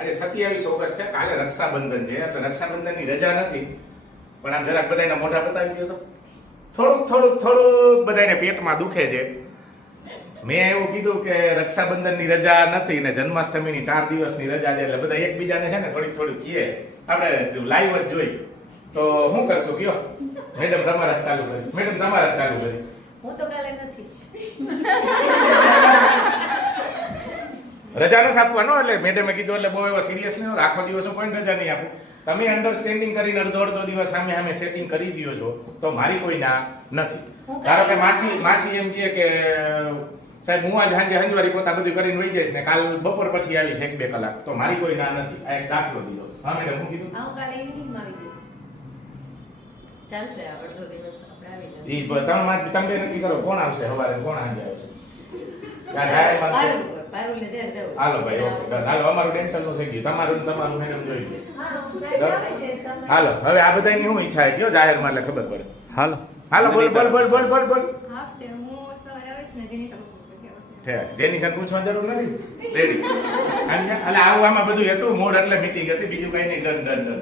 આજે 27 ઓગસ્ટ છે, કાલે રક્ષાબંધન છે, એટલે રક્ષાબંધનની રજા નથી, પણ આમ જરાક બધાને મોઢા બતાવી દો તો થોડુંક બધાને પેટમાં દુખે છે. મેં એવું કીધું કે રક્ષાબંધનની રજા નથી ને જન્માષ્ટમીની 4 દિવસની રજા છે, એટલે બધા એકબીજાને છે ને થોડીક કહે. આપણે લાઈવ જ જોઈ તો શું કરશું કયો? મેડમ તમારા જ ચાલુ કરી. મેડમ તમારા જ ચાલુ કરી. હું તો કાલે નથી જ. રજા નથી આપવાનો, એટલે મેડમે કીધું એટલે બહુ એવો સિરિયસ નહીં, આખો દિવસ હું કોઈ રજા નહીં આપું. તમે અંડરસ્ટેન્ડિંગ કરીને અડધો દિવસ સામે સેટિંગ કરી દો છો તો મારી કોઈ ના નથી. ધારો કે માસી એમ કહે કે સાહેબ હું આજ સાંજે હંજવારી પોતા બધું કરીને વહી જઈશ ને કાલ બપોર પછી આવીશ 1-2 કલાક, તો મારી કોઈ ના નથી. આ એક દાખલો દીધો. હા મેડમ હું કીધું? હું કાલે ઇવનિંગમાં આવી જઈશ. ચાલશે, આ અડધો દિવસ આપણે આવી જઈશું. ઈ તમે નક્કી કરો કોણ આવશે સવારે કોણ સાંજે આવશે. પારુલને જ્યારે જાવ. હાલો ભાઈ, ઓકે બસ. હાલો અમારું ડેન્ટલ નું થઈ ગયું, તમારું મેડમ જોઈ લો. હાલો હવે આ બધાની શું ઈચ્છા છે કયો જાહેરમાં, એટલે ખબર પડે. હાલો બોલ. હાફ ડે હું સવારે આવીશ ને જેની સબ પછી આવશે. ઠેક જેની સર પૂછવા જરૂર નથી, રેડી. એટલે આવું આમાં બધું હતું, મૂડ એટલે મીટિંગ હતી, બીજું કઈ નહીં. ડન.